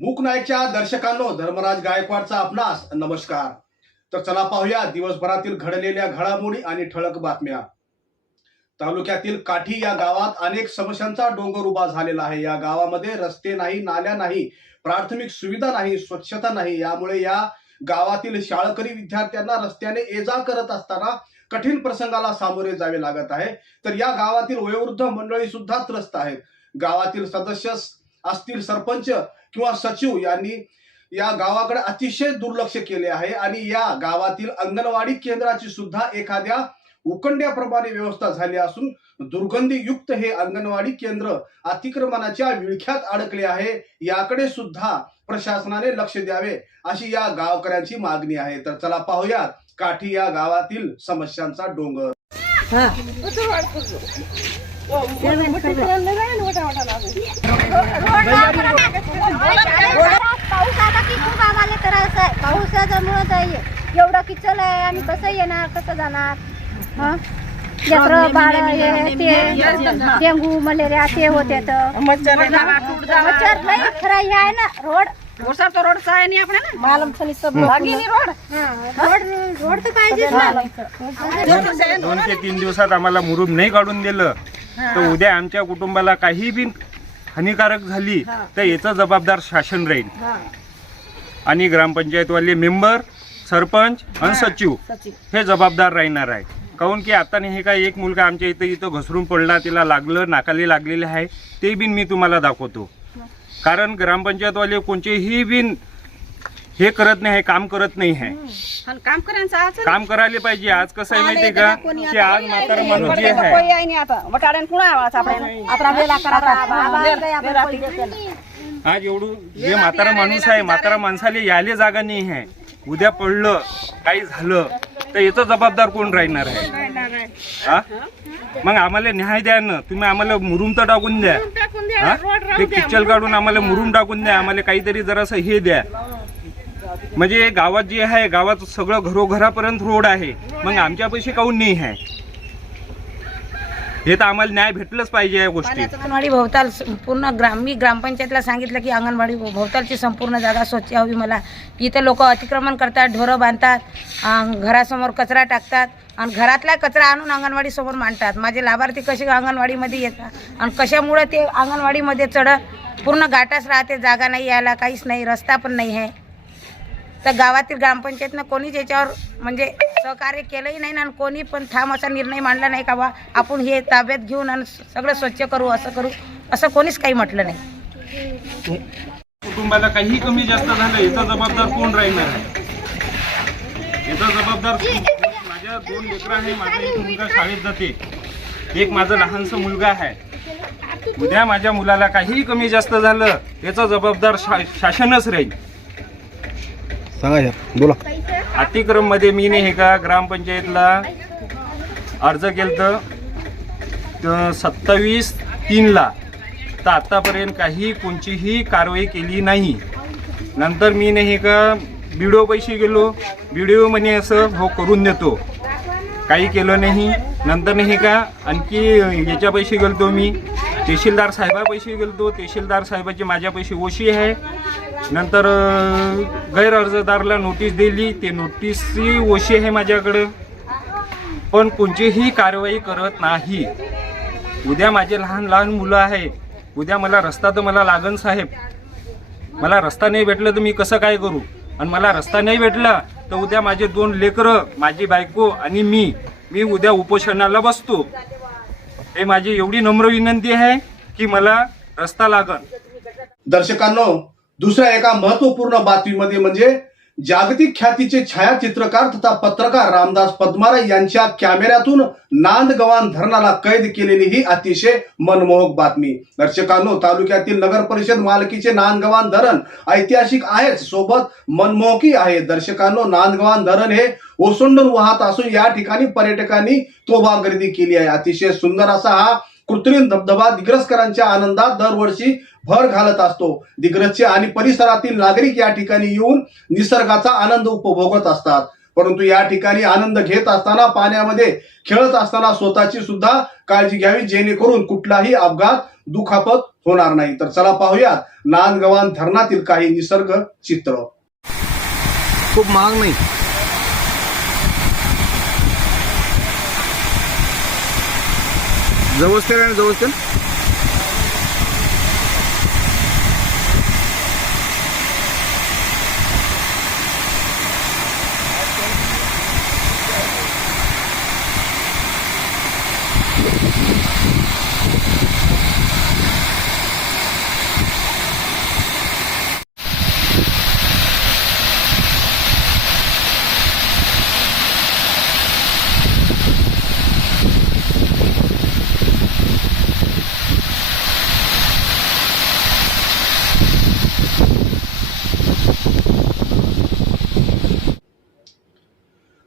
मूकनायकच्या दर्शकांनो धर्मराज गायकवाडचा आपणास नमस्कार. तर चला पाहूया दिवसभरातील घडलेल्या घडामोडी आणि ठळक बातम्या. तालुक्यातील काठी या गावात अनेक समस्यांचा डोंगर उभा झालेला आहे. या गावामध्ये रस्ते नाही नाल्या नाही प्राथमिक सुविधा नाही स्वच्छता नाही. यामुळे या गावातील शाळकरी विद्यार्थ्यांना रस्त्याने ये जा करत असताना कठीण प्रसंगाला सामोरे जावे लागत आहे. तर या गावातील वयोवृद्ध मंडळी सुद्धा त्रस्त आहेत. गावातील सदस्य असतील सरपंच किंवा सचिव यांनी या गावाकडे अतिशय दुर्लक्ष केले आहे आणि या गावातील अंगणवाडी केंद्राची सुद्धा एखाद्या उकंड्याप्रमाणे व्यवस्था झाली असून दुर्गंधीयुक्त हे अंगणवाडी केंद्र अतिक्रमणाच्या विळख्यात अडकले आहे याकडे सुद्धा प्रशासनाने लक्ष द्यावे अशी या गावकऱ्यांची मागणी आहे. तर चला पाहूया काठी या गावातील समस्यांचा डोंगर. पाऊस आता की खूप आम्हाला त्रास आहे. पावसाच्यामुळं आहे एवढं किचल आहे आम्ही कसं येणार कसं जाणार? हं? लेकरं बाळ हे ते डेंगू मलेरिया ते होते तर मच्छर लई खरं हे आहे ना रोड. वरचा तो रोडचा आहे नाही आपल्याला? मालम बागीनी रोड. रोड रोड तर दोन ते तीन दिवसात आम्हाला मुरुम नाही काढून दिलं. तर उद्या आमच्या कुटुंबाला काही बी हानिकारक झाली तर याचं जबाबदार शासन राहील. आणि ग्रामपंचायतवाले मेंबर सरपंच आणि सचिव हे जबाबदार राहणार आहे काहून की आता नाही हे काय एक मुलगा आमच्या इथं इथं घसरून पडला तिला लागलं नाकाली लागलेले आहे ते बिन मी तुम्हाला दाखवतो. कारण ग्रामपंचायतवाले कोणतेही बिन हे करत नाही काम करत नाही आहे आणि काम करायचं आज काम करायला पाहिजे आज कसं आहे माहितीये का की आज म्हातारा माणूस जे आहे नाही आता कुणा करा आज एवढं जे म्हातारा माणूस आहे म्हातारा माणसाला यायला जागा नाही आहे उद्या पडलं काही झालं तर याचं जबाबदार कोण राहणार आहे हा मग आम्हाला न्याय द्या ना तुम्ही आम्हाला मुरुम तर टाकून द्या हा ते किचल काढून आम्हाला मुरुम टाकून द्या आम्हाला काहीतरी जरासं हे द्या म्हणजे गावात जे आहे गावात सगळं घरोघरापर्यंत रोड आहे. मग आमच्या पैसे काहून नाही आहे? हे तर आम्हाला न्याय भेटलंच पाहिजे या गोष्टी. अंगणवाडी भोवताल पूर्ण ग्राम मी ग्रामपंचायतला सांगितलं की अंगणवाडी भोवतालची संपूर्ण जागा स्वच्छ हवी मला. इथं लोक अतिक्रमण करतात ढोरं बांधतात अं, घरासमोर कचरा टाकतात आणि घरातला कचरा आणून अंगणवाडीसमोर मांडतात. माझे लाभार्थी कसे अंगणवाडीमध्ये येतात आणि कशामुळं ते अंगणवाडीमध्ये चढत पूर्ण गाठाच राहते जागा नाही यायला काहीच नाही रस्ता पण नाही आहे. तर गावातील ग्रामपंचायतनं कोणीच याच्यावर म्हणजे सहकार्य केलंही नाही ना आणि कोणी पण ठाम असा निर्णय मांडला नाही का बा आपण हे ताब्यात घेऊन आणि सगळं स्वच्छ करू असं करू असं कोणीच काही म्हटलं नाही. कुटुंबाला काही कमी जास्त झालं याचा जबाबदार कोण राहणार आहे? याचा जबाबदार? माझ्या दोन लेकरं आहे माझा एक मुलगा शाळेत जाते. एक माझा लहानसा मुलगा आहे. उद्या माझ्या मुलाला काही कमी जास्त झालं याचा जबाबदार शा शासनच राहील. सांगा बोला. अतिक्रममध्ये मी नाही हे का ग्रामपंचायतला अर्ज केलं तर सत्तावीस तीनला तर आत्तापर्यंत काही कोणतीही कारवाई केली नाही. नंतर मी नाही का बी डी ओ पैसे गेलो. बी डी ओ म्हणे असं हो करून देतो. काही केलं नाही. नंतर नाही का आणखी याच्या पैसे गेलतो मी. तहसीलदार साहेबा पैसे गेलतो. तहसीलदार साहेबाची माझ्या पैसे ओशी आहे. नंतर गैरअर्जदारला नोटीस दिली. ते नोटीसची ओशी आहे माझ्याकडं. पण कोणतीही कारवाई करत नाही. उद्या माझे लहान लहान मुलं आहे. उद्या मला रस्ता तर मला लागन साहेब. मला रस्ता नाही भेटला तर मी कसं काय करू? आणि मला रस्ता नाही भेटला तर उद्या माझे दोन लेकरं माझी बायको आणि मी मी उद्या उपोषणाला बसतो. हे माझी एवढी नम्र विनंती आहे की मला रस्ता लागल दर्शकांनो दुसऱ्या एका महत्त्वपूर्ण बातमीमध्ये म्हणजे जागतिक ख्यातीचे छायाचित्रकार तथा पत्रकार रामदास पद्मारा यांच्या कॅमेऱ्यातून नांदगवान धरणाला कैद केलेली ही अतिशय मनमोहक बातमी. दर्शकांनो तालुक्यातील नगर परिषद मालकीचे नांदगवान धरण ऐतिहासिक आहेच सोबत मनमोहकी आहे. दर्शकांनो नांदगवान धरण हे ओसंडून वाहत असून या ठिकाणी पर्यटकांनी तोबा गर्दी केली आहे. अतिशय सुंदर असा हा कृत्रिम धबधबा दिग्रसकरांच्या आनंदात दरवर्षी भर घालत असतो. दिग्रसचे आणि परिसरातील नागरिक या ठिकाणी येऊन निसर्गाचा आनंद उपभोगत असतात. परंतु या ठिकाणी आनंद घेत असताना पाण्यामध्ये खेळत असताना स्वतःची सुद्धा काळजी घ्यावी जेणेकरून कुठलाही अपघात दुखापत होणार नाही. तर चला पाहूयात नांदगवान धरणातील काही निसर्ग चित्र. खूप महाग नाही. जवळ आणि जवळचेल